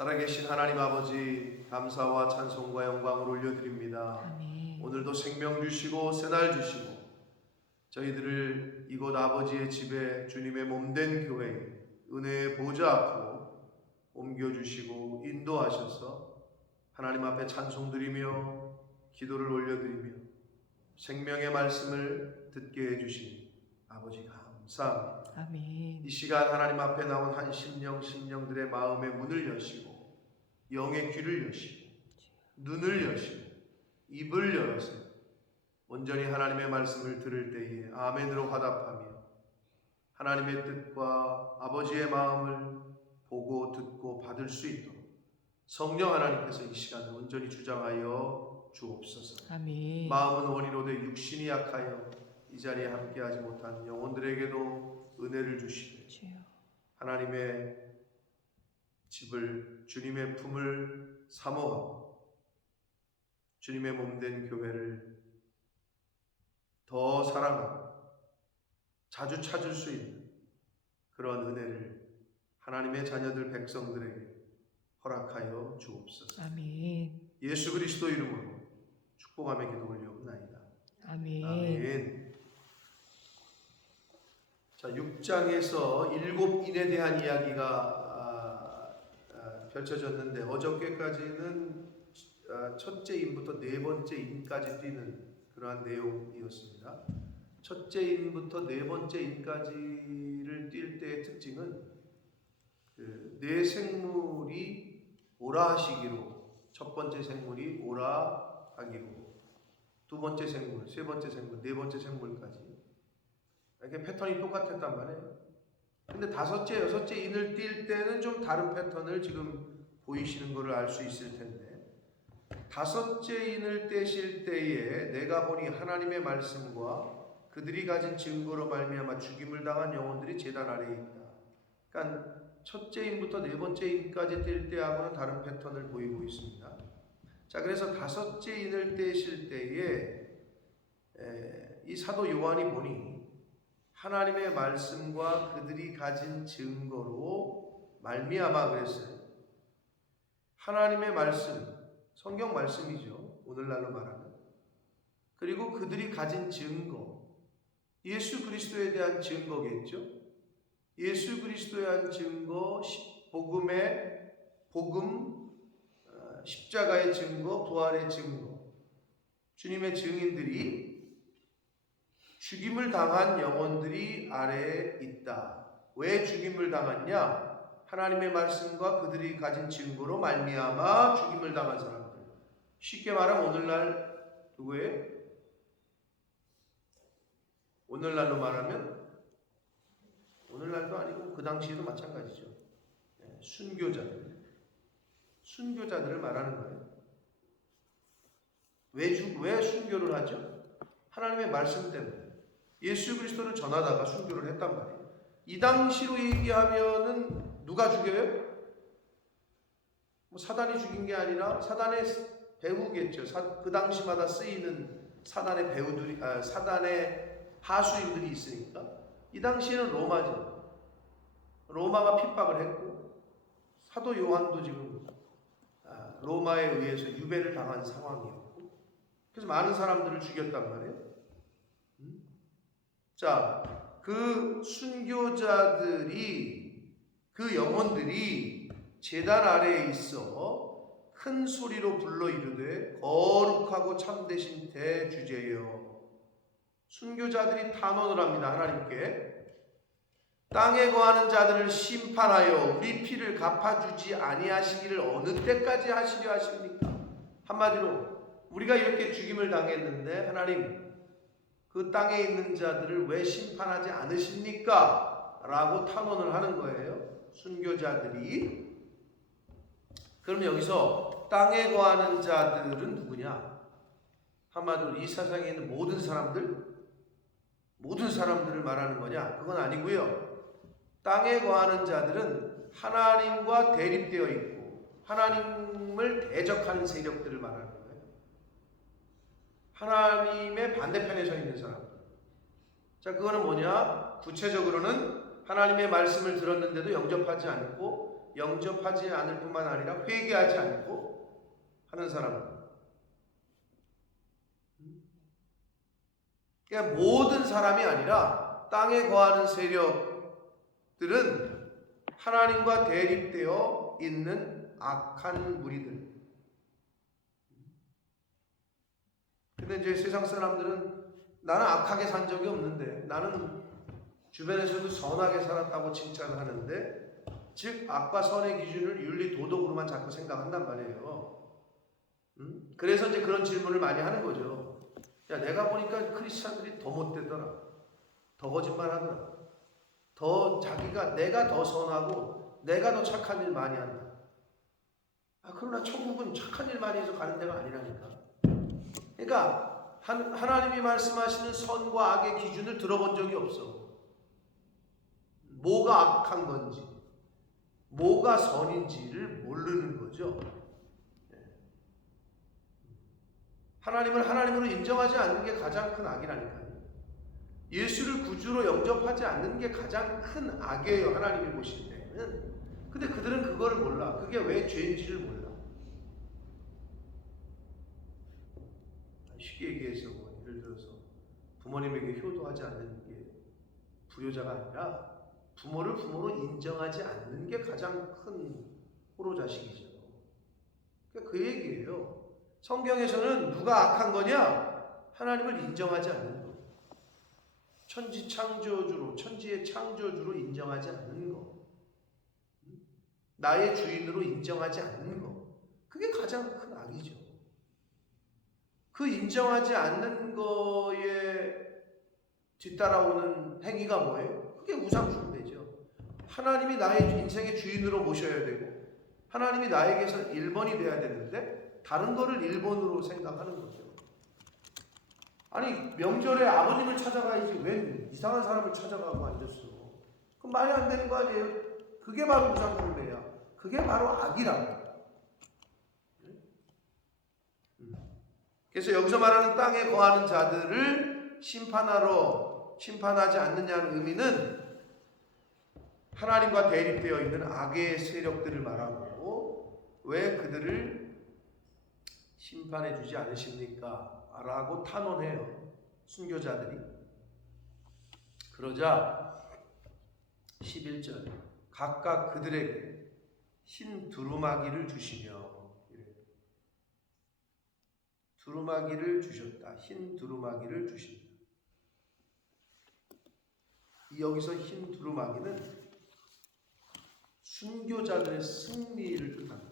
살아계신 하나님 아버지, 감사와 찬송과 영광을 올려드립니다. 아멘. 오늘도 생명 주시고 새날 주시고 저희들을 이곳 아버지의 집에 주님의 몸된 교회에 은혜의 보좌 앞으로 옮겨주시고 인도하셔서 하나님 앞에 찬송드리며 기도를 올려드리며 생명의 말씀을 듣게 해주신 아버지 감사합니다. 아멘. 이 시간 하나님 앞에 나온 한 심령들의 마음의 문을 여시고 영의 귀를 여시고 눈을 여시고 입을 열어서 온전히 하나님의 말씀을 들을 때에 아멘으로 화답하며 하나님의 뜻과 아버지의 마음을 보고 듣고 받을 수 있도록 성령 하나님께서 이 시간을 온전히 주장하여 주옵소서. 아멘. 마음은 원이로되 육신이 약하여 이 자리에 함께하지 못한 영혼들에게도 은혜를 주시되 주여. 하나님의 집을 주님의 품을 사모하고 주님의 몸된 교회를 더 사랑하고 자주 찾을 수 있는 그런 은혜를 하나님의 자녀들 백성들에게 허락하여 주옵소서. 아멘. 예수 그리스도 이름으로 축복하며 기도 올려옵나이다. 아멘. 아멘. 자, 6장에서 7인에 대한 이야기가 펼쳐졌는데 어저께까지는 첫째 인부터 네 번째 인까지 뛰는 그러한 내용이었습니다. 첫째 인부터 네 번째 인까지를 뛸 때의 특징은 네 생물이 오라 하시기로, 첫 번째 생물이 오라 하기로, 두 번째 생물, 세 번째 생물, 네 번째 생물까지 이렇게 패턴이 똑같았단 말이에요. 근데 다섯째, 여섯째 인을 뛸 때는 좀 다른 패턴을 지금 보이시는 것을 알 수 있을 텐데, 다섯째 인을 떼실 때에 내가 보니 하나님의 말씀과 그들이 가진 증거로 말미암아 죽임을 당한 영혼들이 제단 아래에 있다. 그러니까 첫째 인부터 네 번째 인까지 뛸 때하고는 다른 패턴을 보이고 있습니다. 자, 그래서 다섯째 인을 떼실 때에 이 사도 요한이 보니 하나님의 말씀과 그들이 가진 증거로 말미암아 그랬어요. 하나님의 말씀, 성경 말씀이죠. 오늘날로 말하면. 그리고 그들이 가진 증거, 예수 그리스도에 대한 증거겠죠. 예수 그리스도에 대한 증거, 복음, 십자가의 증거, 부활의 증거, 주님의 증인들이 죽임을 당한 영혼들이 아래에 있다. 왜 죽임을 당했냐? 하나님의 말씀과 그들이 가진 증거로 말미암아 죽임을 당한 사람들. 쉽게 말하면 오늘날 누구예요? 오늘날로 말하면 오늘날도 아니고 그 당시에도 마찬가지죠. 순교자들을 말하는 거예요. 왜 순교를 하죠? 하나님의 말씀 때문에. 예수 그리스도를 전하다가 순교를 했단 말이에요. 이 당시로 얘기하면은 누가 죽여요? 사단이 죽인 게 아니라 사단의 배후겠죠. 그 당시마다 쓰이는 사단의 배후들이, 사단의 하수인들이 있으니까. 이 당시에는 로마죠. 로마가 핍박을 했고 사도 요한도 지금 로마에 의해서 유배를 당한 상황이었고, 그래서 많은 사람들을 죽였단 말이에요. 자, 그 순교자들이, 그 영혼들이 제단 아래에 있어 큰 소리로 불러 이르되 거룩하고 참되신 대주제여. 순교자들이 탄원을 합니다. 하나님께 땅에 거하는 자들을 심판하여 우리 피를 갚아주지 아니하시기를 어느 때까지 하시려 하십니까? 한마디로 우리가 이렇게 죽임을 당했는데 하나님 그 땅에 있는 자들을 왜 심판하지 않으십니까? 라고 탄원을 하는 거예요. 순교자들이. 그럼 여기서 땅에 거하는 자들은 누구냐? 한마디로 이 세상에 있는 모든 사람들을 말하는 거냐? 그건 아니고요. 땅에 거하는 자들은 하나님과 대립되어 있고 하나님을 대적하는 세력들을 말하는 거예요. 하나님의 반대편에 서 있는 사람들. 자, 그거는 뭐냐? 구체적으로는 하나님의 말씀을 들었는데도 영접하지 않고 영접하지 않을 뿐만 아니라 회개하지 않고 하는 사람입니다. 그러니까 모든 사람이 아니라 땅에 거하는 세력들은 하나님과 대립되어 있는 악한 무리들. 근데 이제 세상 사람들은 나는 악하게 산 적이 없는데, 나는 주변에서도 선하게 살았다고 칭찬하는데, 즉 악과 선의 기준을 윤리 도덕으로만 자꾸 생각한단 말이에요. 그래서 이제 그런 질문을 많이 하는 거죠. 야, 내가 보니까 크리스찬들이 더 못되더라, 더 거짓말하더라, 더 자기가 내가 더 선하고 내가 더 착한 일 많이 한다. 그러나 천국은 착한 일 많이 해서 가는 데가 아니라니까. 그러니까 하나님이 말씀하시는 선과 악의 기준을 들어본 적이 없어. 뭐가 악한 건지, 뭐가 선인지를 모르는 거죠. 하나님을 하나님으로 인정하지 않는 게 가장 큰 악이라니까요. 예수를 구주로 영접하지 않는 게 가장 큰 악이에요, 하나님이 보실 때는. 근데 그들은 그거를 몰라. 그게 왜 죄인지를 몰라. 쉽게 얘기해서 예를 들어서 부모님에게 효도하지 않는 게 불효자가 아니라 부모를 부모로 인정하지 않는 게 가장 큰 호로자식이죠. 그러니까 그 얘기예요. 성경에서는 누가 악한 거냐? 하나님을 인정하지 않는 거. 천지 창조주로, 천지의 창조주로 인정하지 않는 거. 나의 주인으로 인정하지 않는 거. 그게 가장 큰 악이죠. 그 인정하지 않는 거에 뒤따라오는 행위가 뭐예요? 그게 우상숭배죠. 하나님이 나의 인생의 주인으로 모셔야 되고, 하나님이 나에게서 1번이 돼야 되는데 다른 거를 1번으로 생각하는 거죠. 아니, 명절에 아버님을 찾아가야지 왜 이상한 사람을 찾아가고 앉았어? 그럼 말이 안 되는 거 아니에요? 그게 바로 우상숭배야. 그게 바로 악이라고. 그래서 여기서 말하는 땅에 거하는 자들을 심판하지 않느냐는 의미는 하나님과 대립되어 있는 악의 세력들을 말하고, 왜 그들을 심판해 주지 않으십니까? 라고 탄원해요, 순교자들이. 그러자 11절, 각각 그들에게 흰 두루마기를 주시며, 두루마기를 주셨다. 흰 두루마기를 주신다. 여기서 흰 두루마기는 순교자들의 승리를 뜻합니다.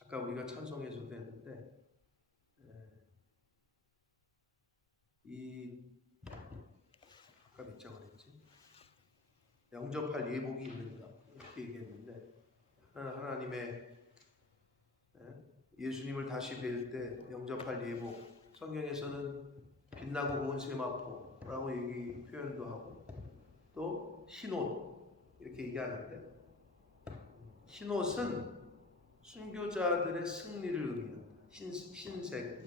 아까 우리가 찬송에서도 했는데, 아까 몇 장을 했지? 영접할 예복이 있는가? 이렇게 얘기했는데, 하나님의 예수님을 다시 뵐 때 영접할 예복, 성경에서는 빛나고 고운 세마포라고 표현도 하고, 또 흰옷 이렇게 얘기하는데, 흰옷은 순교자들의 승리를 의미한다. 흰색.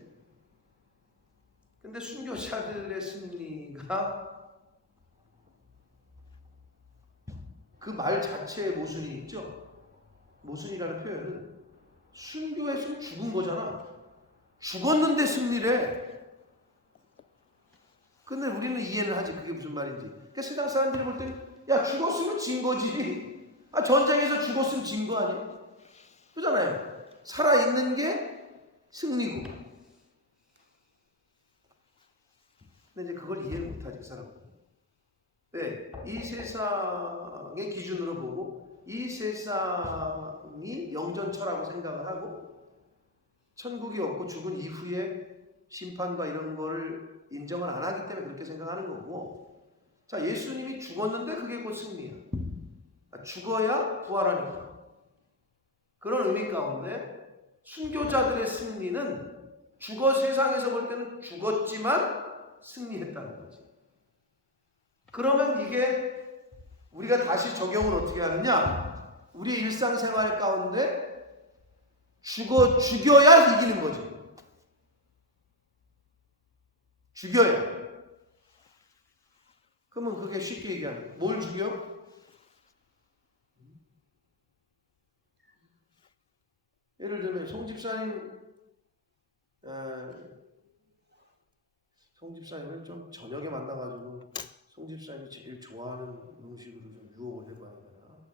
근데 순교자들의 승리가 그 말 자체에 모순이 있죠. 모순이라는 표현은 순교했으면 죽은 거잖아. 죽었는데 승리래. 근데 우리는 이해는 하지, 그게 무슨 말인지. 그러니까 세상 사람들이 볼 때는 야, 죽었으면 진 거지. 전쟁에서 죽었으면 진 거 아니야? 그러잖아요. 살아있는 게 승리고. 근데 이제 그걸 이해를 못하지, 그 사람은. 왜? 이 세상의 기준으로 보고 이 세상이 영전처라고 생각을 하고, 천국이 없고 죽은 이후에 심판과 이런 거를 인정을 안 하기 때문에 그렇게 생각하는 거고, 자, 예수님이 죽었는데 그게 곧 승리야. 죽어야 부활하니까. 그런 의미 가운데 순교자들의 승리는 세상에서 볼 때는 죽었지만 승리했다는 거지. 그러면 이게 우리가 다시 적용을 어떻게 하느냐? 우리 일상생활 가운데 죽여야 이기는 거죠. 죽여야. 그 그러면 그게 쉽게 얘기하는 뭘 죽여? 예를 들면 송집사님을 좀 저녁에 만나가지고 송집사님이 제일 좋아하는 음식으로 좀 유혹을 해봐야 되나?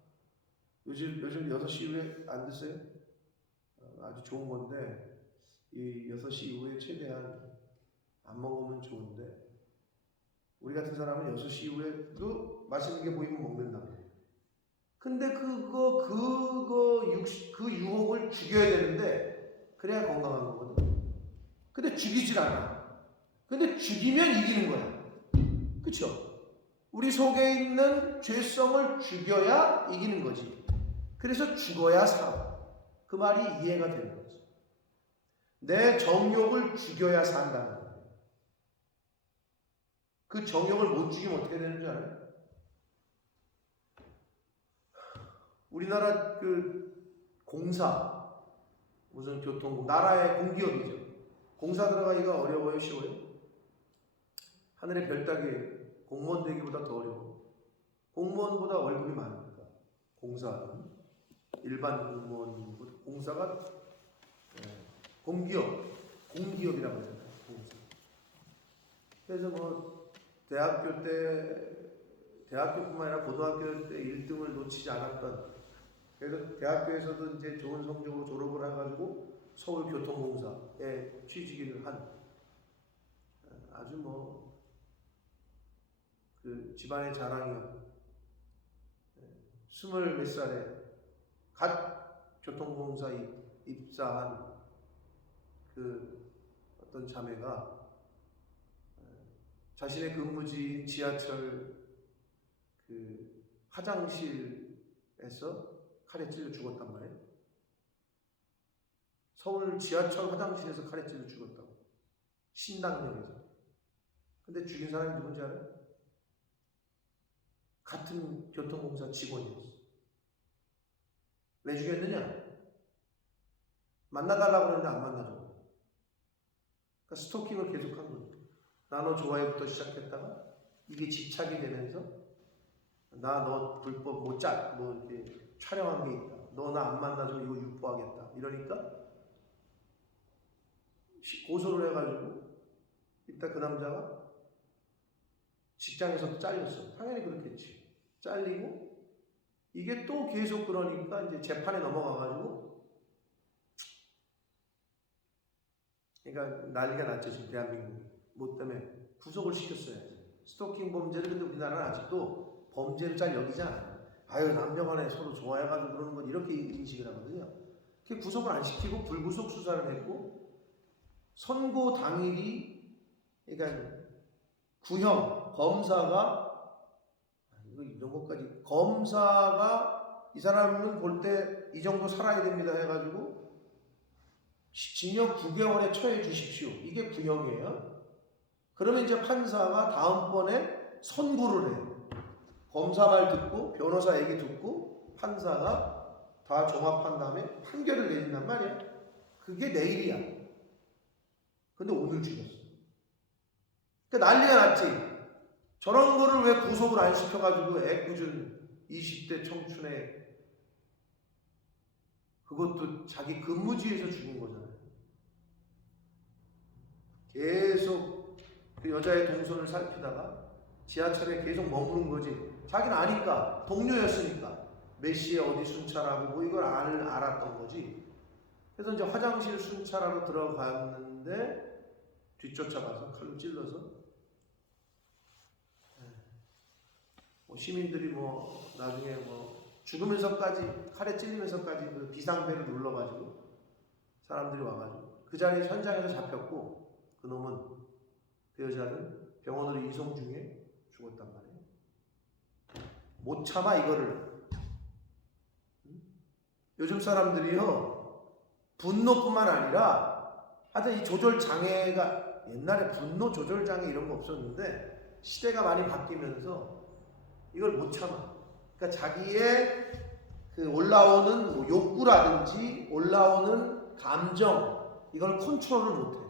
요즘 6시 이후에 안 드세요? 아주 좋은 건데 이 6시 이후에 최대한 안 먹으면 좋은데 우리 같은 사람은 6시 이후에도 맛있는 게 보이면 먹는단 말이에요. 근데 그 유혹을 죽여야 되는데 그래야 건강한 거거든. 근데 죽이질 않아. 근데 죽이면 이기는 거야. 그쵸? 우리 속에 있는 죄성을 죽여야 이기는 거지. 그래서 죽어야 살아. 그 말이 이해가 되는 거지. 내 정욕을 죽여야 산다는 거예요. 그 정욕을 못 죽이면 어떻게 되는 줄 알아요? 우리나라 공사, 무슨 교통국, 나라의 공기업이죠. 공사 들어가기가 어려워요, 쉬워요? 하늘의 별 따기, 공무원 되기보다 더 어려워. 공무원보다 월급이 많으니까. 공사는 일반 공무원보다 공사가 공기업이라고 하잖아요. 공사. 그래서 뭐 대학교뿐만 아니라 고등학교 때 1등을 놓치지 않았던, 그래서 대학교에서도 이제 좋은 성적으로 졸업을 해가지고 서울교통공사에 취직을 한 아주 집안의 자랑이요. 20몇 살에 갓 교통공사에 입사한 어떤 자매가 자신의 근무지인 지하철 화장실에서 칼에 찔려 죽었단 말이에요. 서울 지하철 화장실에서 칼에 찔려 죽었다고. 신당역에서. 근데 죽인 사람이 누군지 알아요? 같은 교통공사 직원이었어. 왜 죽였느냐? 만나달라고 그랬는데 안 만나줘. 그러니까 스토킹을 계속한 거예요. 나 너 좋아해부터 시작했다가 이게 집착이 되면서 나 너 불법 이렇게 촬영한 게 있다. 너 나 안 만나주면 이거 유포하겠다. 이러니까 고소를 해가지고 이따 그 남자가 직장에서도 잘렸어. 당연히 그렇겠지. 잘리고 이게 또 계속 그러니까 이제 재판에 넘어가가지고 그러니까 난리가 났죠. 지금 대한민국이. 뭐 때문에 구속을 시켰어야지. 스토킹 범죄를. 근데 우리나라는 아직도 범죄를 잘 여기지 않아요. 아유, 남녀간에 서로 좋아해가지고 그러는 건 이렇게 인식을 하거든요. 그 구속을 안 시키고 불구속 수사를 했고 선고 당일이, 그러니까 구형 검사가 이런 것까지 검사가 이 사람은 볼 때 이 정도 살아야 됩니다 해가지고 징역 9개월에 처해 주십시오. 이게 구형이에요. 그러면 이제 판사가 다음번에 선고를 해요. 검사 말 듣고 변호사 얘기 듣고 판사가 다 종합한 다음에 판결을 내린단 말이야. 그게 내일이야. 근데 오늘 죽였어. 그러니까 난리가 났지. 저런 거를 왜 구속을 안 시켜가지고 애꿎은 20대 청춘에, 그것도 자기 근무지에서 죽은 거잖아요. 계속 그 여자의 동선을 살피다가 지하철에 계속 머무른 거지. 자기는 아니까, 동료였으니까 몇 시에 어디 순찰하고 뭐 이걸 알았던 거지. 그래서 이제 화장실 순찰하러 들어갔는데 뒤쫓아가서 칼로 찔러서 시민들이 나중에 죽으면서까지, 칼에 찔리면서까지 그 비상벨을 눌러가지고 사람들이 와가지고 그 자리에 현장에서 잡혔고, 그놈은, 그 여자는 병원으로 이송 중에 죽었단 말이에요. 못 참아 이거를. 요즘 사람들이요, 분노뿐만 아니라 하여튼 이 조절 장애가, 옛날에 분노 조절 장애 이런 거 없었는데 시대가 많이 바뀌면서 이걸 못 참아. 그러니까 자기의 그 올라오는 욕구라든지 올라오는 감정, 이걸 컨트롤을 못해.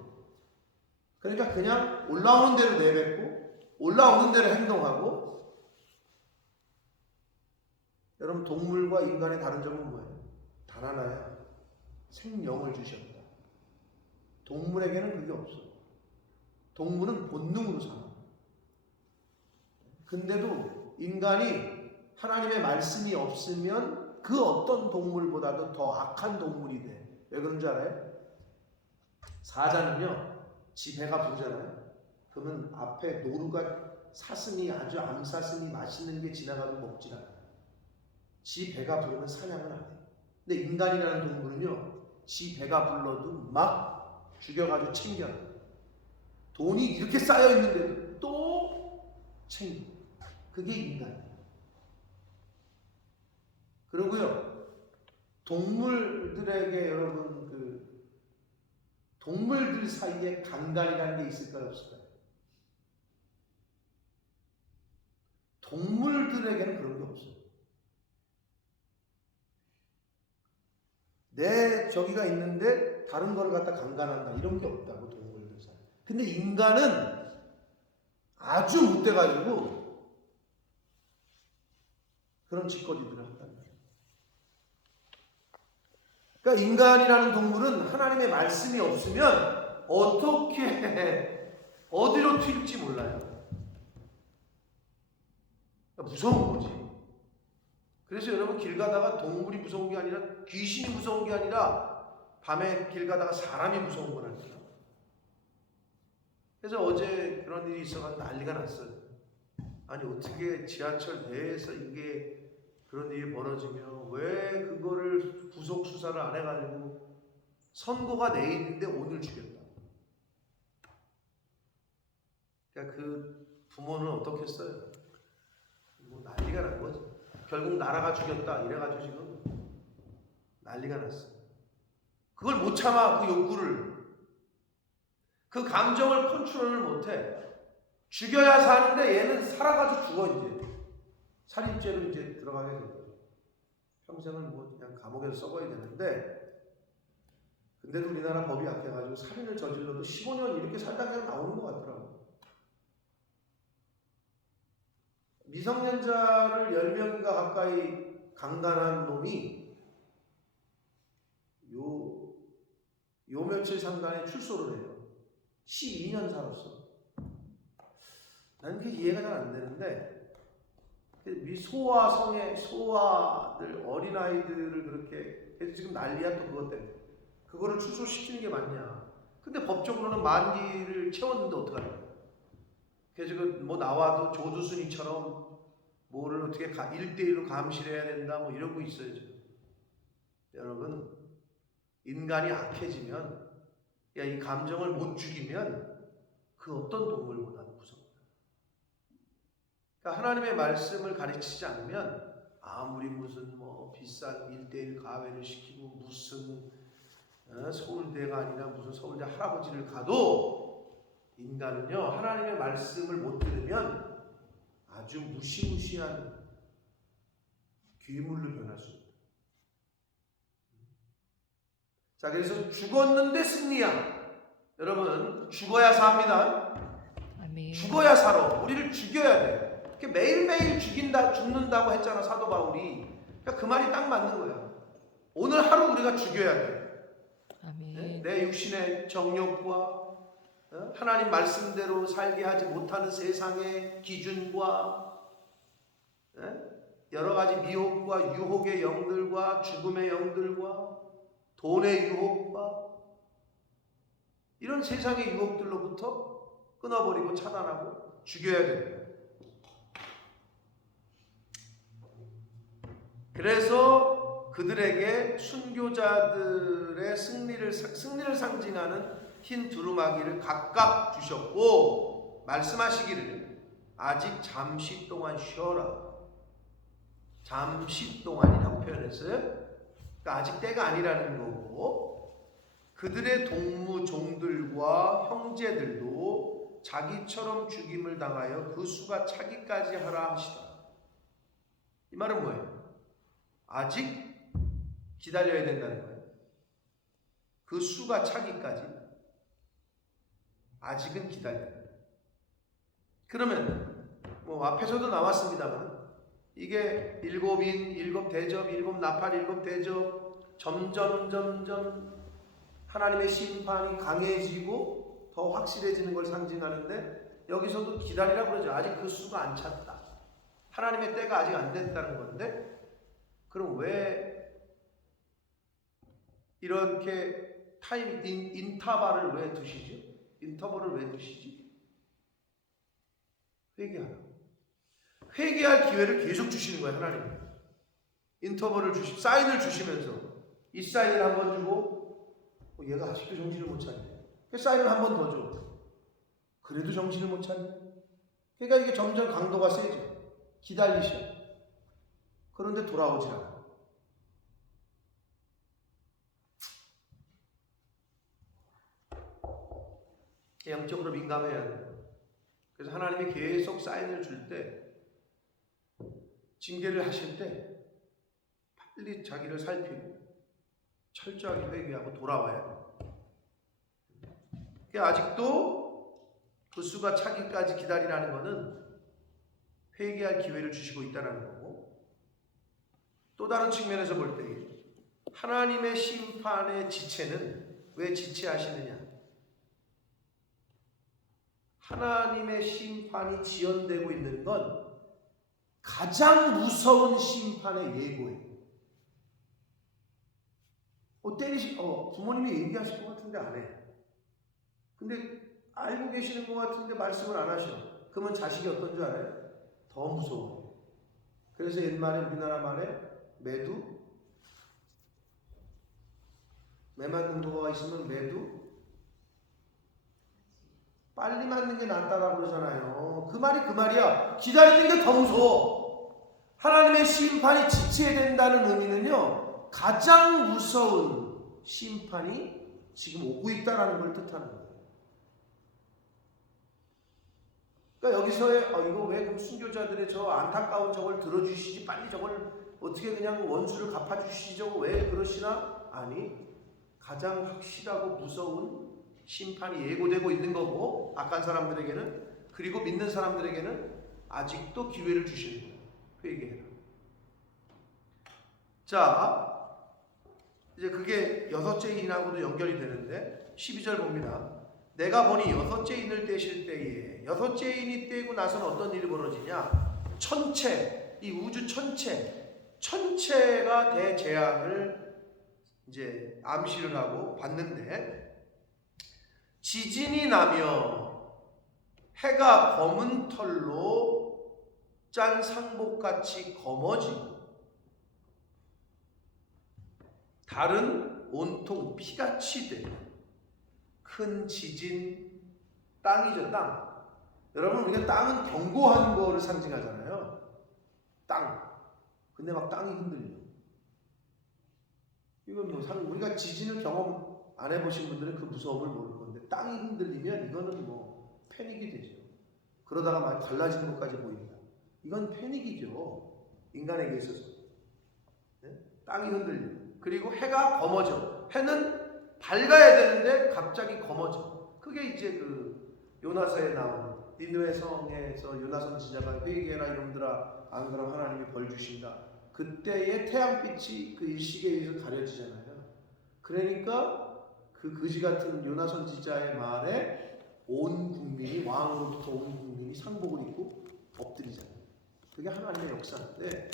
그러니까 그냥 올라오는 대로 내뱉고 올라오는 대로 행동하고. 여러분, 동물과 인간의 다른 점은 뭐예요? 단 하나야. 생명을 주셨다. 동물에게는 그게 없어. 동물은 본능으로 살아. 근데도 인간이 하나님의 말씀이 없으면 그 어떤 동물보다도 더 악한 동물이 돼. 왜 그런 줄 알아요? 사자는요, 지 배가 부르잖아요. 그러면 앞에 노루가 사슴이 아주 암사슴이 맛있는 게 지나가도 먹질 않아요. 지 배가 부르면 사냥을 안 해요. 근데 인간이라는 동물은요, 지 배가 불러도 막 죽여가지고 챙겨요. 돈이 이렇게 쌓여 있는데도 또 챙겨. 그게 인간이에요. 그리고요, 동물들에게 여러분 동물들 사이에 간간이라는 게 있을까요, 없을까요? 동물들에게는 그런 게 없어요. 내 저기가 있는데 다른 거를 갖다 간간한다, 이런 게 없다고, 동물들 사이. 근데 인간은 아주 못돼가지고 그런 짓거리들을 한단 말이에요. 그러니까 인간이라는 동물은 하나님의 말씀이 없으면 어떻게 어디로 튈지 몰라요. 그러니까 무서운 거지. 그래서 여러분, 길 가다가 동물이 무서운 게 아니라, 귀신이 무서운 게 아니라, 밤에 길 가다가 사람이 무서운 거라니까. 그래서 어제 그런 일이 있어가지고 난리가 났어요. 아니, 어떻게 지하철 내에서 이게 그런 일이 벌어지면 왜 그거를 구속 수사를 안 해가지고, 선고가 내일인데 오늘 죽였다. 그러니까 그 부모는 어떻게 했어요? 뭐 난리가 난 거지. 결국 나라가 죽였다 이래가지고 지금 난리가 났어. 그걸 못 참아. 그 욕구를, 그 감정을 컨트롤을 못해. 죽여야 사는데 얘는 살아가지고 죽어. 이제 살인죄로 이제 들어가게 된 거죠. 평생을 뭐 그냥 감옥에서 썩어야 되는데, 근데도 우리나라 법이 약해가지고 살인을 저질러도 15년 이렇게 살다가 그냥 나오는 것 같더라고. 미성년자를 10명인가 가까이 강간한 놈이 요 며칠 상간에 출소를 해요. 12년 살았어. 나는 그게 이해가 잘 안 되는데, 소아들, 어린아이들을 그렇게 해서 지금 난리야. 또 그것 때문에 그거를 출소시키는 게 맞냐. 근데 법적으로는 만기를 채웠는데 어떡하냐. 그래서 뭐 나와도 조두순이처럼 뭐를 어떻게 1대1로 감시를 해야 된다 뭐 이러고 있어요 지금. 여러분, 인간이 악해지면, 이 감정을 못 죽이면 그 어떤 동물보다도 무섭다. 그러니까 하나님의 말씀을 가르치지 않으면 아무리 무슨 뭐 비싼 1대1 가회를 시키고 무슨 서울대가 아니라 무슨 서울대 할아버지를 가도, 인간은요, 하나님의 말씀을 못 들으면 아주 무시무시한 괴물로 변할 수 있다. 자, 그래서 죽었는데 승리야. 여러분, 죽어야 삽니다. 아멘. 죽어야 살아. 우리를 죽여야 돼. 매일매일 죽는다고 했잖아, 사도 바울이. 그러니까 그 말이 딱 맞는 거예요. 오늘 하루 우리가 죽여야 돼. 아멘. 내 육신의 정욕과 하나님 말씀대로 살게 하지 못하는 세상의 기준과 여러 가지 미혹과 유혹의 영들과 죽음의 영들과 돈의 유혹과 이런 세상의 유혹들로부터 끊어버리고 차단하고 죽여야 됩니다. 그래서 그들에게 순교자들의 승리를 상징하는 흰 두루마기를 각각 주셨고, 말씀하시기를 아직 잠시 동안 쉬어라. 잠시 동안이라고 표현했어요. 그러니까 아직 때가 아니라는 거고, 그들의 종들과 형제들도 자기처럼 죽임을 당하여 그 수가 차기까지 하라 하시다. 이 말은 뭐예요? 아직 기다려야 된다는 거예요. 그 수가 차기까지 아직은 기다려야 돼요. 그러면 뭐 앞에서도 나왔습니다만 이게 일곱 인, 일곱 대접, 일곱 나팔, 일곱 대접 점점 하나님의 심판이 강해지고 더 확실해지는 걸 상징하는데 여기서도 기다리라 그러죠. 아직 그 수가 안 찼다. 하나님의 때가 아직 안 됐다는 건데 그럼 왜 이렇게 타임 인터벌을 왜 두시죠? 인터벌을 왜 두시지? 회개할 기회를 계속 주시는 거예요. 하나님이 인터벌을 사인을 주시면서 이 사인을 한 번 주고 얘가 아직도 정신을 못 차리네. 그 사인을 한 번 더 줘. 그래도 정신을 못 차리네. 그러니까 이게 점점 강도가 세죠. 기다리셔. 그런데 돌아오지 않아. 영적으로 민감해야 돼요. 그래서 하나님이 계속 사인을 줄 때, 징계를 하실 때 빨리 자기를 살피고 철저하게 회개하고 돌아와야 돼요. 그러니까 아직도 그 수가 차기까지 기다리라는 것은 회개할 기회를 주시고 있다는 거고, 또 다른 측면에서 볼 때 하나님의 심판의 지체는 왜 지체하시느냐? 하나님의 심판이 지연되고 있는 건 가장 무서운 심판의 예고예요. 부모님이 얘기하실 것 같은데 안 해. 근데 알고 계시는 것 같은데 말씀을 안 하셔. 그러면 자식이 어떤 줄 알아요? 더 무서워요. 그래서 옛말에 우리나라 말에 매 맞는 거가 있으면 매도 빨리 맞는 게 낫다라고 그러잖아요. 그 말이 그 말이야. 기다리는 게 더 무서워. 하나님의 심판이 지체된다는 의미는요, 가장 무서운 심판이 지금 오고 있다는 걸 뜻하는 거예요. 그러니까 여기서의 이거 왜 순교자들의 저 안타까운 저걸 들어주시지, 빨리 저걸 어떻게 그냥 원수를 갚아주시죠, 왜 그러시나? 아니, 가장 확실하고 무서운 심판이 예고되고 있는 거고, 악한 사람들에게는, 그리고 믿는 사람들에게는 아직도 기회를 주시는 거예요. 회개해라. 자, 이제 그게 여섯째 인하고도 연결이 되는데 12절 봅니다. 내가 보니 여섯째 인을 떼실 때에, 여섯째 인이 떼고 나서는 어떤 일이 벌어지냐? 천체, 이 우주 천체가 대재앙을 이제 암시를 하고 봤는데, 지진이 나며 해가 검은 털로 짠 상복같이 검어지고 달은 온통 피같이 되는 큰 지진, 땅이죠, 땅. 여러분, 우리가 땅은 견고한 거를 상징하잖아요. 땅. 근데 막 땅이 흔들려. 이건 뭐 우리가 지진을 경험 안 해보신 분들은 그 무서움을 모를 건데, 땅이 흔들리면 이거는 뭐 패닉이 되죠. 그러다가 막 갈라지는 것까지 보입니다. 이건 패닉이죠. 인간에게 있어서. 네? 땅이 흔들려. 그리고 해가 검어져. 해는 밝아야 되는데 갑자기 검어져. 그게 이제 그 요나서에 나오는 니느웨 성에서 요나 선지자가 회개해라 이놈들아, 안 그러면 하나님이 벌 주신다. 그때의 태양빛이 그 일식에 의해서 가려지잖아요. 그러니까 그 거지 같은 요나 선지자의 말에 온 국민이, 왕으로부터 온 국민이 상복을 입고 엎드리잖아요. 그게 하나님의 역사인데,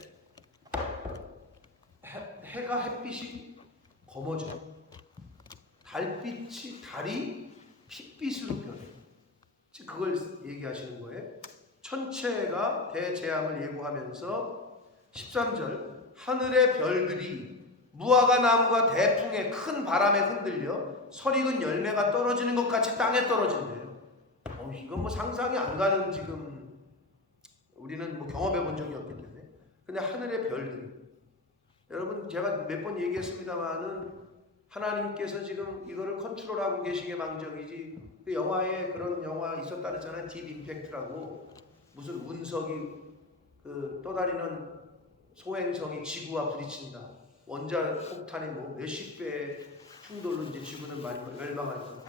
해가 햇빛이 검어져. 달이 핏빛으로 변해. 그걸 얘기하시는 거예요. 천체가 대재앙을 예고하면서 13절, 하늘의 별들이 무화과 나무가 대풍에 큰 바람에 흔들려 설익은 열매가 떨어지는 것 같이 땅에 떨어진대요. 이건 뭐 상상이 안 가는, 지금 우리는 뭐 경험해 본 적이 없기 때문에. 근데 하늘의 별들이, 여러분 제가 몇 번 얘기했습니다만은 하나님께서 지금 이거를 컨트롤하고 계시게 망정이지, 그 영화에 그런 영화 있었다 그랬잖아요. 딥 임팩트라고. 무슨 운석이 그 떠다니는 소행성이 지구와 부딪힌다. 원자 폭탄이 뭐 몇십 배의 충돌로 이제 지구는 멸망할 거다.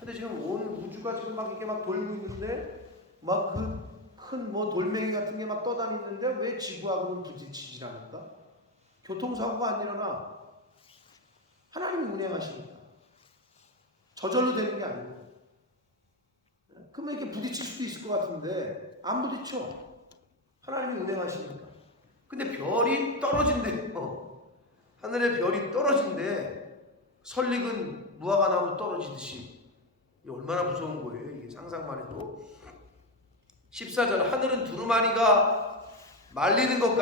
근데 지금 온 우주가 지금 막 이게 막 돌고 있는데 막 그 큰 뭐 돌멩이 같은 게 막 떠다니는데 왜 지구하고는 부딪히질 않을까? 교통사고가 안 일어나. 하나님이 운행하시니까. 저절로 되는 게 아니고. 그러면 이렇게 부딪힐 수도 있을 것 같은데 안 부딪혀. 하나님이 운행하시니까. 근데 별이 떨어진대요. 하늘에 별이 떨어진대. 설익은 무화과 나무 떨어지듯이. 이게 얼마나 무서운 거예요. 이게 상상만 해도. 14절 하늘은 두루마리가 말리는 것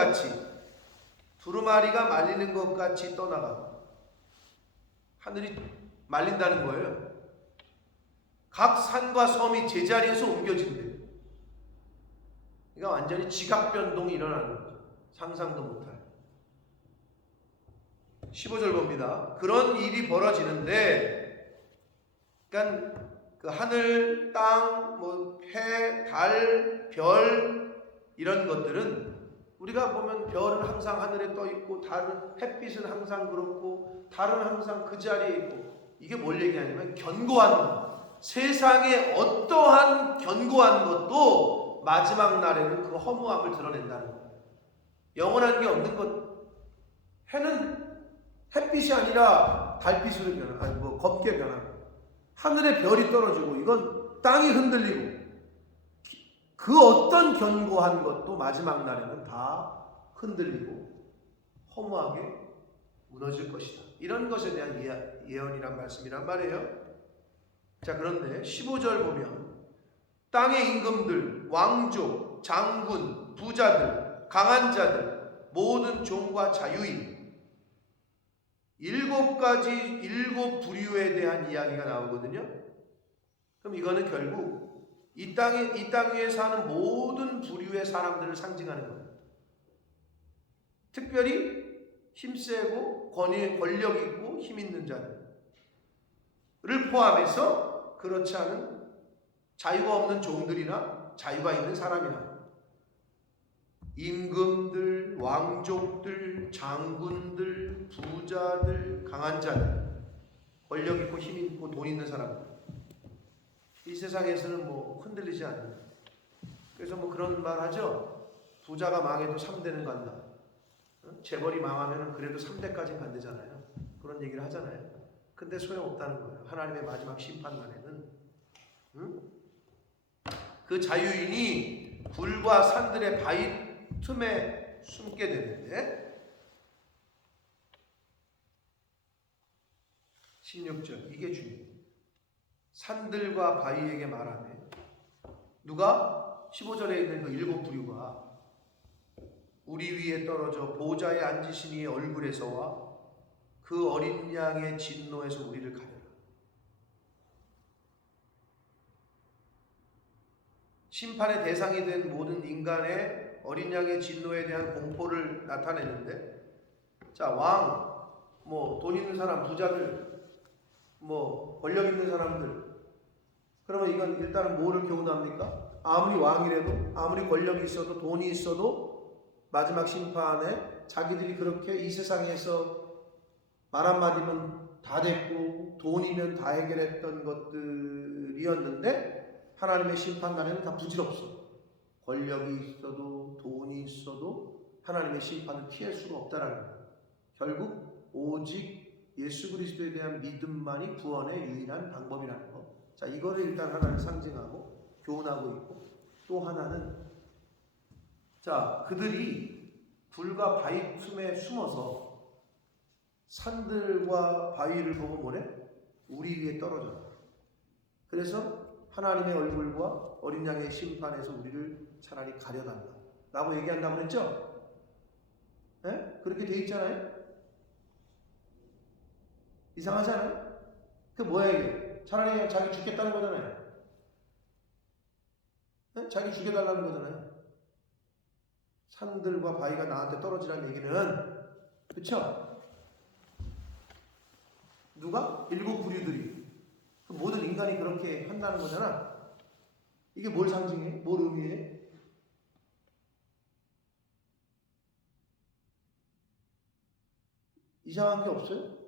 같이 떠나가고 하늘이 말린다는 거예요. 각 산과 섬이 제자리에서 옮겨진대. 그러니까 완전히 지각 변동이 일어나는 거죠. 상상도 못할. 15절 봅니다. 그런 일이 벌어지는데, 그러니까 그 하늘, 땅, 뭐 해, 달, 별 이런 것들은 우리가 보면 별은 항상 하늘에 떠 있고, 달은 햇빛은 항상 그렇고, 달은 항상 그 자리에 있고, 이게 뭘 얘기하냐면 견고한 것. 세상에 어떠한 견고한 것도 마지막 날에는 그 허무함을 드러낸다는 거예요. 영원한 게 없는 것. 해는 햇빛이 아니라 달빛으로 변하고, 아니 뭐 검게 변하고, 하늘에 별이 떨어지고, 이건 땅이 흔들리고, 그 어떤 견고한 것도 마지막 날에는 다 흔들리고 허무하게 무너질 것이다. 이런 것에 대한 예언이란 말씀이란 말이에요. 자, 그런데 15절 보면 땅의 임금들, 왕족, 장군, 부자들, 강한 자들, 모든 종과 자유인, 7 부류에 대한 이야기가 나오거든요. 그럼 이거는 결국 이 땅 위에 사는 모든 부류의 사람들을 상징하는 거예요. 특별히 힘세고 권력 있고 힘 있는 자들을 포함해서 그렇지 않은 자유가 없는 종들이나 자유가 있는 사람이나 임금들, 왕족들, 장군들, 부자들, 강한 자들, 권력 있고 힘 있고 돈 있는 사람들, 이 세상에서는 뭐 흔들리지 않는. 그래서 뭐 그런 말 하죠. 부자가 망해도 3대는 간다. 재벌이 망하면 그래도 3대까지 간대잖아요. 그런 얘기를 하잖아요. 근데 소용없다는 거예요. 하나님의 마지막 심판 날에는 그 자유인이 불과 산들의 바위 틈에 숨게 되는데, 16절 이게 중요해요. 산들과 바위에게 말하네. 누가? 15절에 있는 그 7부류가 우리 위에 떨어져 보좌에 앉으신 이의 얼굴에서와 그 어린 양의 진노에서 우리를 가려라. 심판의 대상이 된 모든 인간의 어린 양의 진노에 대한 공포를 나타내는데, 자, 왕, 뭐 돈 있는 사람, 부자들, 뭐 권력 있는 사람들, 그러면 이건 일단은 뭐를 교훈합니까? 아무리 왕이라도, 아무리 권력이 있어도, 돈이 있어도 마지막 심판에 자기들이 그렇게 이 세상에서 말 한마디면 다 됐고 돈이면 다 해결했던 것들이었는데 하나님의 심판날에는 다 부질없어. 권력이 있어도 돈이 있어도 하나님의 심판을 피할 수가 없다라는 거예요. 결국 오직 예수 그리스도에 대한 믿음만이 구원의 유일한 방법이라는 거. 자, 이거를 일단 하나를 상징하고 교훈하고 있고, 또 하나는, 자, 그들이 불과 바위 틈에 숨어서 산들과 바위를 보고 뭐래? 우리 위에 떨어져라. 그래서 하나님의 얼굴과 어린 양의 심판에서 우리를 차라리 가려달라 라고 얘기한다고 그랬죠? 네? 그렇게 돼 있잖아요? 이상하지 않아요? 그 뭐야 이게? 차라리 자기 죽겠다는 거잖아요. 네? 자기 죽여달라는 거잖아요. 산들과 바위가 나한테 떨어지라는 얘기는, 그쵸? 누가? 7부류들이. 모든 인간이 그렇게 한다는 거잖아. 이게 뭘 상징해? 뭘 의미해? 이상한 게 없어요?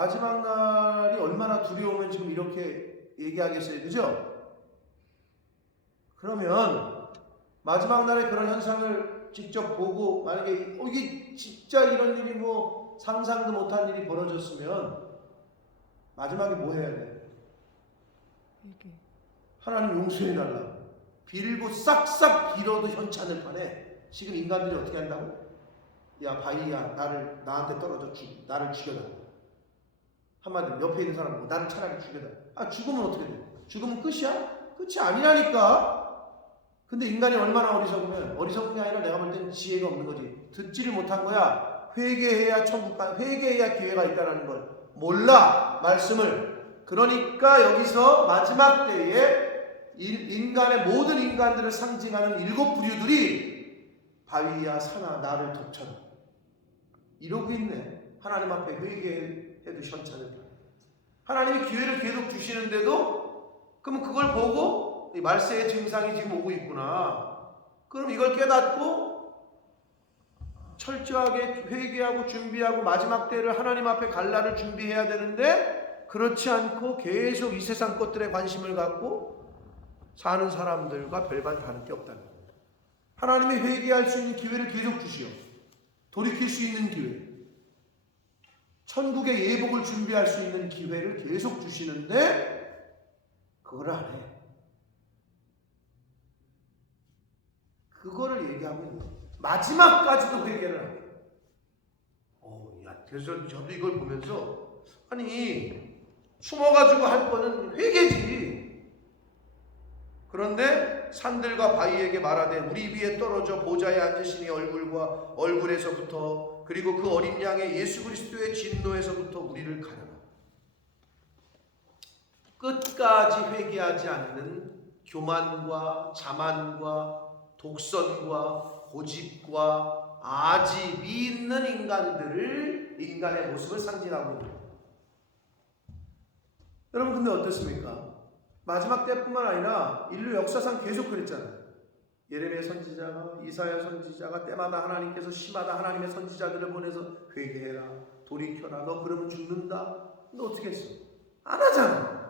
마지막 날이 얼마나 두려우면 지금 이렇게 얘기하겠어요, 그죠? 그러면 마지막 날에 그런 현상을 직접 보고 만약에 이게 진짜 이런 일이 뭐 상상도 못한 일이 벌어졌으면 마지막에 뭐 해야 돼? 하나님 용서해달라고 빌고 싹싹 빌어도 현찮을 판에 지금 인간들이 어떻게 한다고? 야 바위야 나한테 떨어져 나를 죽여라. 한마디로 옆에 있는 사람 나를 차라리 죽여라. 아 죽으면 어떻게 돼? 죽으면 끝이야? 끝이 아니라니까. 근데 인간이 얼마나 어리석으면 어리석은 게 아니라 내가 볼 때는 지혜가 없는 거지. 듣지를 못한 거야. 회개해야 회개해야 기회가 있다는 걸 몰라 말씀을. 그러니까 여기서 마지막 때에 인간의 모든 인간들을 상징하는 7 부류들이 바위야 산아 나를 덮쳐라 이러고 있네. 하나님 앞에 회개해도 현찮을 거야. 하나님이 기회를 계속 주시는데도 그러면 그걸 보고 이 말세의 증상이 지금 오고 있구나. 그럼 이걸 깨닫고 철저하게 회개하고 준비하고 마지막 때를 하나님 앞에 갈 날을 준비해야 되는데 그렇지 않고 계속 이 세상 것들에 관심을 갖고 사는 사람들과 별반 다를 게 없다는 거예요. 하나님이 회개할 수 있는 기회를 계속 주시오. 돌이킬 수 있는 기회. 천국의 예복을 준비할 수 있는 기회를 계속 주시는데 그걸 안 해. 그거를 얘기하고 있는 거예요. 마지막까지도 회개를 안 해요. 그래서 저도 이걸 보면서 아니 숨어가지고 할 거는 회개지. 그런데 산들과 바위에게 말하되 우리 위에 떨어져 보좌에 앉으시니 얼굴과 얼굴에서부터 그리고 그 어린 양의 예수 그리스도의 진노에서부터 우리를 가려라. 끝까지 회개하지 않는 교만과 자만과 독선과 고집과 아집이 있는 인간의 모습을 상징하고 있는 거예요. 여러분 근데 어떻습니까? 마지막 때뿐만 아니라 인류 역사상 계속 그랬잖아요. 예레미야 선지자가 이사야 선지자가 때마다 하나님께서 시마다 하나님의 선지자들을 보내서 회개해라 돌이켜라 너 그러면 죽는다. 너 어떻게 했어? 안 하잖아.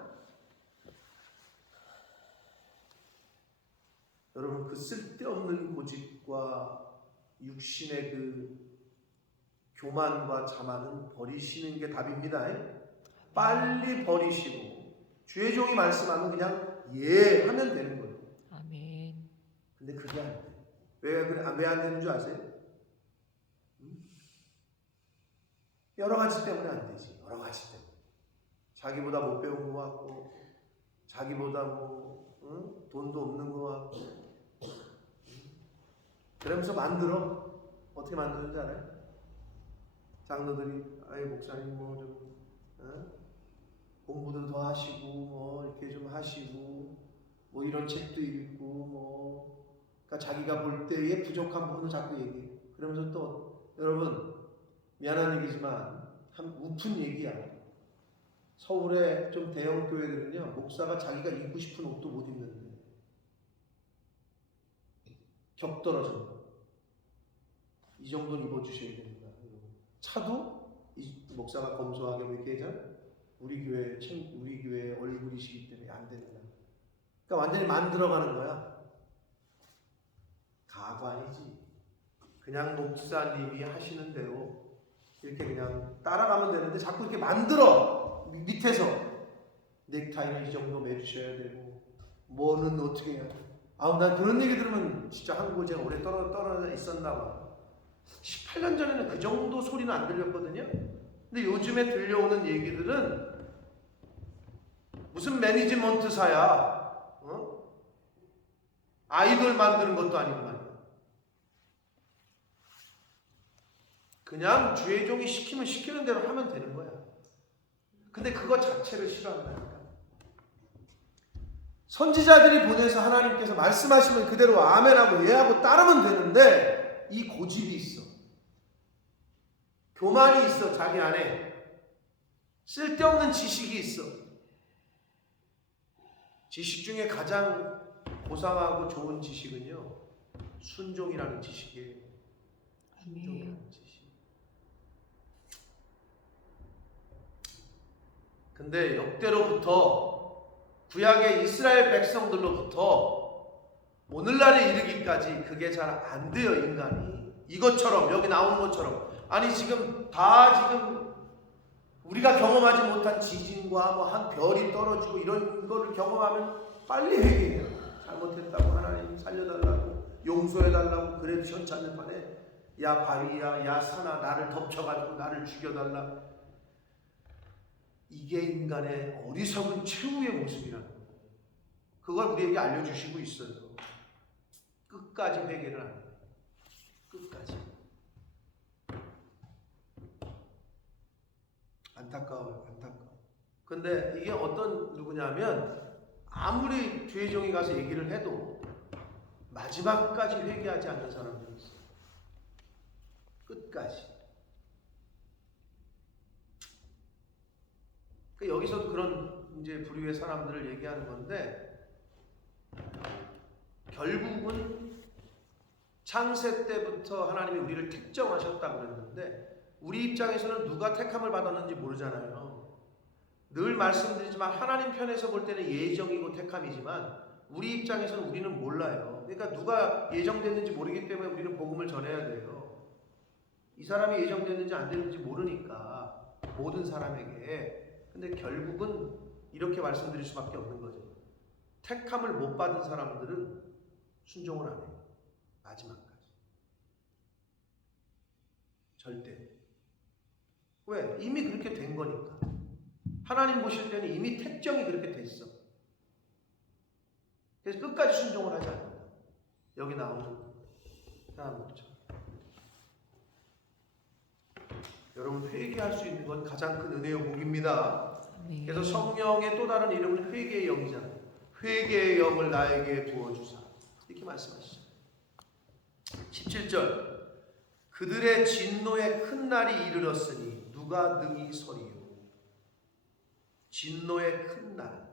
여러분 그 쓸데없는 고집과 육신의 그 교만과 자만은 버리시는 게 답입니다. 빨리 버리시고 주의 종이 말씀하면 그냥 예 하면 되는 거예요. 아멘. 근데 그게 안 돼. 왜 안 되는 줄 아세요? 여러 가지 때문에 안 되지. 여러 가지 때문에. 자기보다 못 배운 것 같고 자기보다 돈도 없는 것 같고 그러면서 만들어. 어떻게 만드는지 알아요? 장로들이 아예 목사님 공부도 더 하시고 이렇게 좀 하시고 이런 책도 읽고 그러니까 자기가 볼 때의 부족한 부분을 자꾸 얘기해. 그러면서 또 여러분 미안한 얘기지만 참 우픈 얘기야. 서울의 좀 대형 교회들은요 목사가 자기가 입고 싶은 옷도 못 입는데 격 떨어진 거. 이 정도는 입어주셔야 됩니다. 차도 이 목사가 검소하게 이렇게 하잖아. 우리 교회 얼굴이시기 때문에 안 됩니다. 그러니까 완전히 만들어가는 거야. 가관이지. 그냥 목사님이 하시는 대로 이렇게 그냥 따라가면 되는데 자꾸 이렇게 만들어. 밑에서 넥타이는 이 정도 매주셔야 되고 뭐는 어떻게 해야 돼. 난 그런 얘기 들으면 진짜 한국에 제가 오래 떨어져 있었나 봐. 18년 전에는 그 정도 소리는 안 들렸거든요. 근데 요즘에 들려오는 얘기들은 무슨 매니지먼트사야. 아이돌 만드는 것도 아니고 말이야. 그냥 주의 종이 시키면 시키는 대로 하면 되는 거야. 근데 그거 자체를 싫어한다니까. 선지자들이 보내서 하나님께서 말씀하시면 그대로 아멘하고 예하고 따르면 되는데 이 고집이 있어. 교만이 있어. 자기 안에 쓸데없는 지식이 있어. 지식 중에 가장 고상하고 좋은 지식은요 순종이라는 지식이에요. 순종이라는 지식. 근데 역대로부터 구약의 이스라엘 백성들로부터 오늘날에 이르기까지 그게 잘 안 돼요. 인간이 이것처럼 여기 나오는 것처럼 아니 지금 우리가 경험하지 못한 지진과 뭐 한 별이 떨어지고 이런 거를 경험하면 빨리 회개해요. 잘못했다고 하나님 살려달라고 용서해달라고 그래도 현찮는 판에 야 바위야 야 산아 나를 덮쳐가지고 나를 죽여달라. 이게 인간의 어리석은 최후의 모습이라는 거예요. 그걸 우리에게 알려주시고 있어요. 끝까지 회개를 안 해요. 끝까지. 안타까워요. 근데 이게 어떤 누구냐면 아무리 죄종이 가서 얘기를 해도 마지막까지 회개하지 않는 사람들이 있어요. 끝까지. 여기서도 그런 이제 부류의 사람들을 얘기하는 건데 결국은 창세 때부터 하나님이 우리를 택정하셨다고 그랬는데 우리 입장에서는 누가 택함을 받았는지 모르잖아요. 늘 말씀드리지만 하나님 편에서 볼 때는 예정이고 택함이지만 우리 입장에서는 우리는 몰라요. 그러니까 누가 예정됐는지 모르기 때문에 우리는 복음을 전해야 돼요. 이 사람이 예정됐는지 안 됐는지 모르니까 모든 사람에게. 근데 결국은 이렇게 말씀드릴 수밖에 없는 거죠. 택함을 못 받은 사람들은 순종을 안 해요. 마지막까지. 절대. 왜? 이미 그렇게 된 거니까. 하나님 보실 때는 이미 택정이 그렇게 됐어. 그래서 끝까지 순종을 하지 않는다. 여기 나오는 사람들처럼. 여러분 회개할 수 있는 건 가장 큰 은혜의 복입니다. 그래서 성령의 또 다른 이름은 회개의 영이잖아요. 회개의 영을 나에게 부어주사 이렇게 말씀하시죠. 17절 그들의 진노의 큰 날이 이르렀으니 누가 능히 서리요. 진노의 큰 날.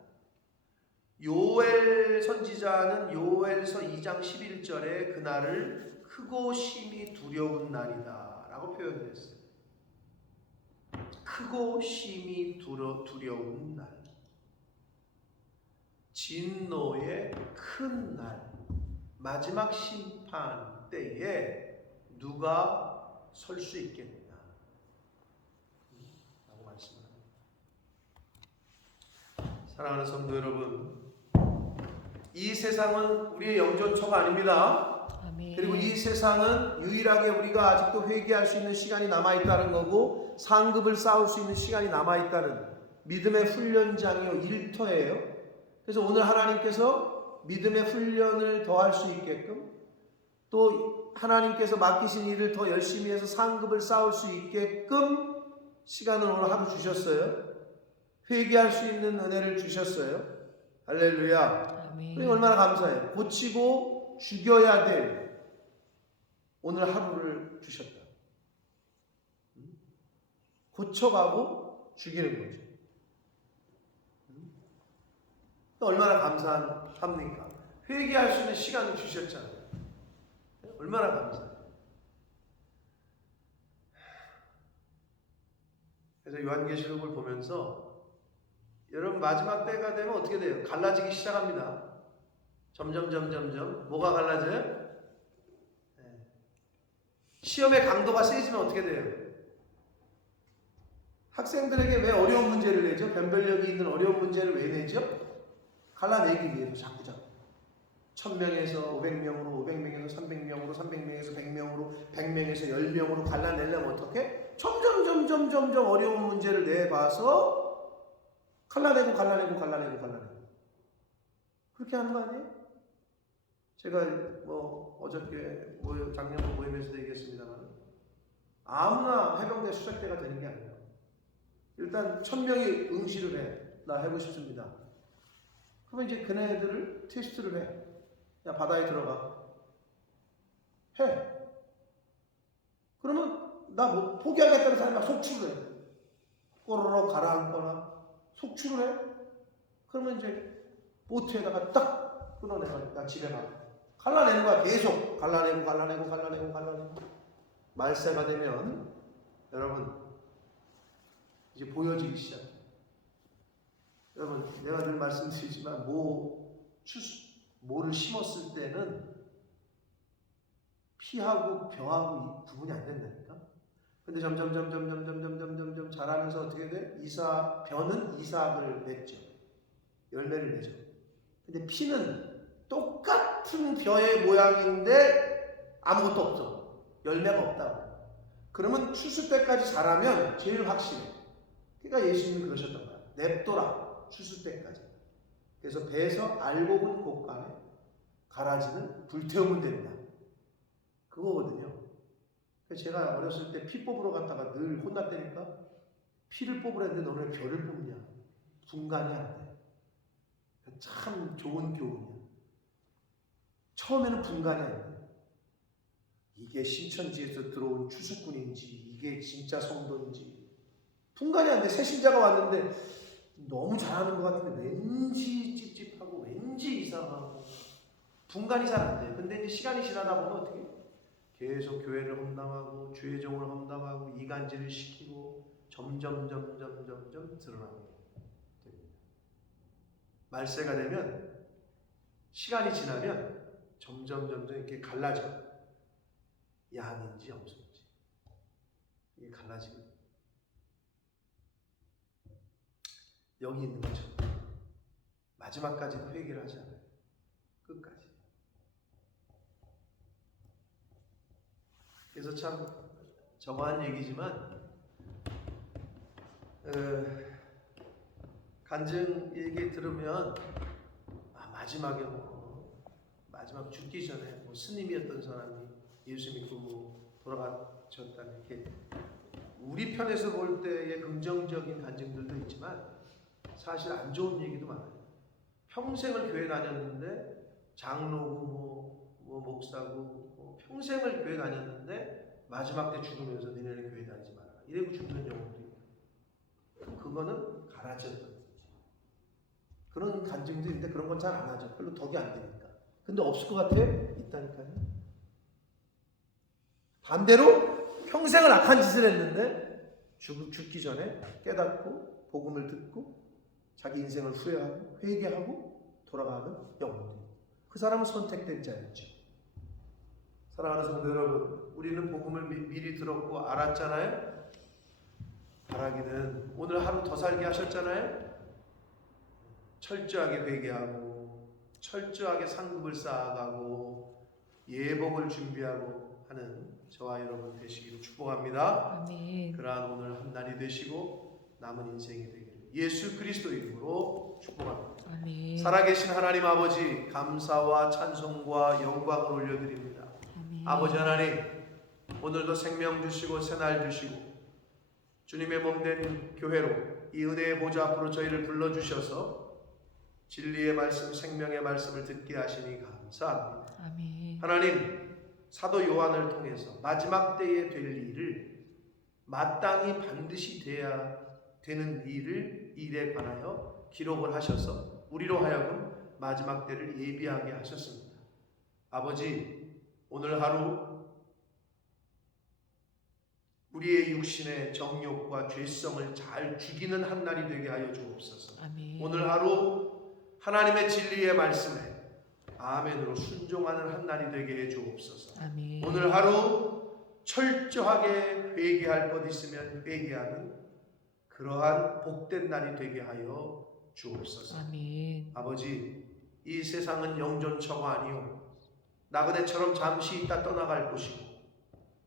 요엘 선지자는 요엘서 2장 11절에 그날을 크고 심히 두려운 날이다 라고 표현을 했어요. 크고 심히 두려운 날. 진노의 큰 날. 마지막 심판 때에 누가 설 수 있겠느냐 라고 말씀합니다. 사랑하는 성도 여러분, 이 세상은 우리의 영존처가 아닙니다. 아멘. 그리고 이 세상은 유일하게 우리가 아직도 회개할 수 있는 시간이 남아있다는 거고 상급을 쌓을 수 있는 시간이 남아있다는 믿음의 훈련장이요 일터예요. 그래서 오늘 하나님께서 믿음의 훈련을 더 할 수 있게끔 또 하나님께서 맡기신 일을 더 열심히 해서 상급을 쌓을 수 있게끔 시간을 오늘 하루 주셨어요. 회개할 수 있는 은혜를 주셨어요. 할렐루야. 아멘. 얼마나 감사해요. 고치고 죽여야 될 오늘 하루를 주셨다. 고쳐가고 죽이는 거죠. 얼마나 감사합니까? 회개할 수 있는 시간을 주셨잖아요. 얼마나 감사해요. 그래서 요한계시록을 보면서 여러분 마지막 때가 되면 어떻게 돼요? 갈라지기 시작합니다. 점점 뭐가 갈라져요? 시험의 강도가 세지면 어떻게 돼요? 학생들에게 왜 어려운 문제를 내죠? 변별력이 있는 어려운 문제를 왜 내죠? 갈라내기 위해서 자꾸 1000명에서 500명으로 500명에서 300명으로 300명에서 100명으로 100명에서 10명으로 갈라내려면 어떻게? 점점 어려운 문제를 내봐서 갈라내고 그렇게 하는 거 아니에요? 제가 어저께 작년 모임에서도 얘기했습니다만 아무나 해병대 수색대가 되는 게 아니에요. 일단 1000명이 응시를 해. 나 해보고 싶습니다. 그러면 이제 그네들을 테스트를 해. 야 바다에 들어가. 해. 그러면 나 포기하겠다는 사람이 막 속출을 해. 꼬르륵 가라앉거나 속출을 해. 그러면 이제 보트에다가 딱 끊어내가 나 집에 가. 갈라내는 거야. 계속 갈라내고 말세가 되면 여러분 이제 보여지기 시작해요. 여러분, 내가 늘 말씀드리지만 모를 심었을 때는 피하고 벼하고 구분이 안 된다니까. 근데 점점 자라면서 어떻게 돼? 벼는 이삭을 맺죠. 열매를 맺죠. 근데 피는 똑같은 벼의 모양인데 아무것도 없어. 열매가 없다고. 그러면 추수 때까지 자라면 제일 확실해. 그러니까 예수님이 그러셨던 거야. 냅둬라. 추수 때까지. 그래서 배에서 알곡은 곶감에 가라지는 불태우면 된다. 그거거든요. 그래서 제가 어렸을 때 피 뽑으러 갔다가 늘 혼났다니까. 피를 뽑으랬는데 너는 왜 벼를 뽑냐. 분간이 안 돼. 참 좋은 교훈이야. 처음에는 분간이 안 돼. 이게 신천지에서 들어온 추수꾼인지 이게 진짜 성도인지 분간이 안 돼. 새 신자가 왔는데 너무 잘하는 것 같은데 왠지 찝찝하고 왠지 이상하고 분간이 잘 안 돼. 근데 이제 시간이 지나다 보면 어떻게 계속 교회를 험담하고 죄종을 험담하고 이간질을 시키고 점점 드러나고 됩니다. 말세가 되면 시간이 지나면 점점 이렇게 갈라져. 양인지 염소인지 이게 갈라지거든요. 여기 있는 것처럼 마지막까지도 회개를 하지 않아요. 끝까지. 그래서 참 저거한 얘기지만 간증 얘기 들으면 마지막에 마지막 죽기 전에 스님이었던 사람이 예수 믿고 돌아가셨다는 게 우리 편에서 볼 때의 긍정적인 간증들도 있지만 사실 안 좋은 얘기도 많아요. 평생을 교회 다녔는데 장로고 뭐 목사고 평생을 교회 다녔는데 마지막 때 죽으면서 너네는 교회 다니지 마라 이러고 죽는 경우도 있고 그거는 가라졌던 거지. 그런 간증도 있는데 그런 건 잘 안 하죠. 별로 덕이 안 되니까. 근데 없을 것 같아요? 있다니까요. 반대로 평생을 악한 짓을 했는데 죽기 전에 깨닫고 복음을 듣고 자기 인생을 후회하고 회개하고 돌아가는 영혼들. 그 사람은 선택된 자였죠. 사랑하는 성도 여러분, 우리는 복음을 미리 들었고 알았잖아요. 바라기는 오늘 하루 더 살게 하셨잖아요. 철저하게 회개하고 철저하게 상급을 쌓아가고 예복을 준비하고 하는 저와 여러분 되시기를 축복합니다. 아멘. 그러한 오늘 한 날이 되시고 남은 인생이 되기를 예수 그리스도 이름으로 축복합니다. 아멘. 살아계신 하나님 아버지 감사와 찬송과 영광을 올려드립니다. 아멘. 아버지 하나님 오늘도 생명 주시고 새날 주시고 주님의 몸된 교회로 이 은혜의 보좌 앞으로 저희를 불러주셔서 진리의 말씀 생명의 말씀을 듣게 하시니 감사합니다. 아멘. 하나님 사도 요한을 통해서 마지막 때에 될 일을 마땅히 반드시 돼야 되는 일에 관하여 기록을 하셔서 우리로 하여금 마지막 때를 예비하게 하셨습니다. 아버지 오늘 하루 우리의 육신의 정욕과 죄성을 잘 죽이는 한 날이 되게 하여 주옵소서. 아멘. 오늘 하루 하나님의 진리의 말씀에 아멘으로 순종하는 한 날이 되게 해 주옵소서. 아멘. 오늘 하루 철저하게 회개할 것 있으면 회개하는 그러한 복된 날이 되게 하여 주옵소서. 아멘. 아버지 이 세상은 영존처가 아니요 나그네처럼 잠시 있다 떠나갈 곳이고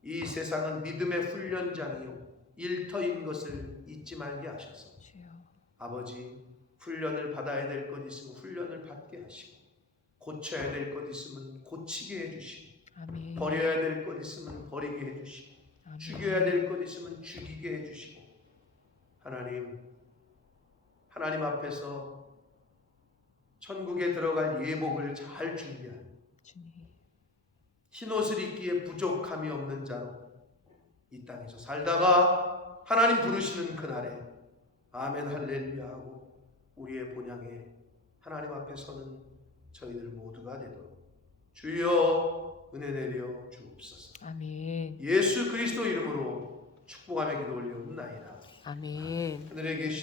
이 세상은 믿음의 훈련장이요 일터인 것을 잊지 말게 하셔서 주여. 아버지 훈련을 받아야 될 것 있으면 훈련을 받게 하시고 고쳐야 될 것 있으면 고치게 해주시고 아멘. 버려야 될 것 있으면 버리게 해주시고 아멘. 죽여야 될 것 있으면 죽이게 해주시고 하나님 앞에서 천국에 들어갈 예복을 잘 준비하는 주님. 흰옷을 입기에 부족함이 없는 자로 이 땅에서 살다가 하나님 부르시는 그날에 아멘 할렐루야 하고 우리의 본향에 하나님 앞에 서는 저희들 모두가 되도록 주여 은혜 내려 주옵소서. 아멘. 예수 그리스도 이름으로 축복하며 기도 올리옵나이다. 아멘. 하늘에 계신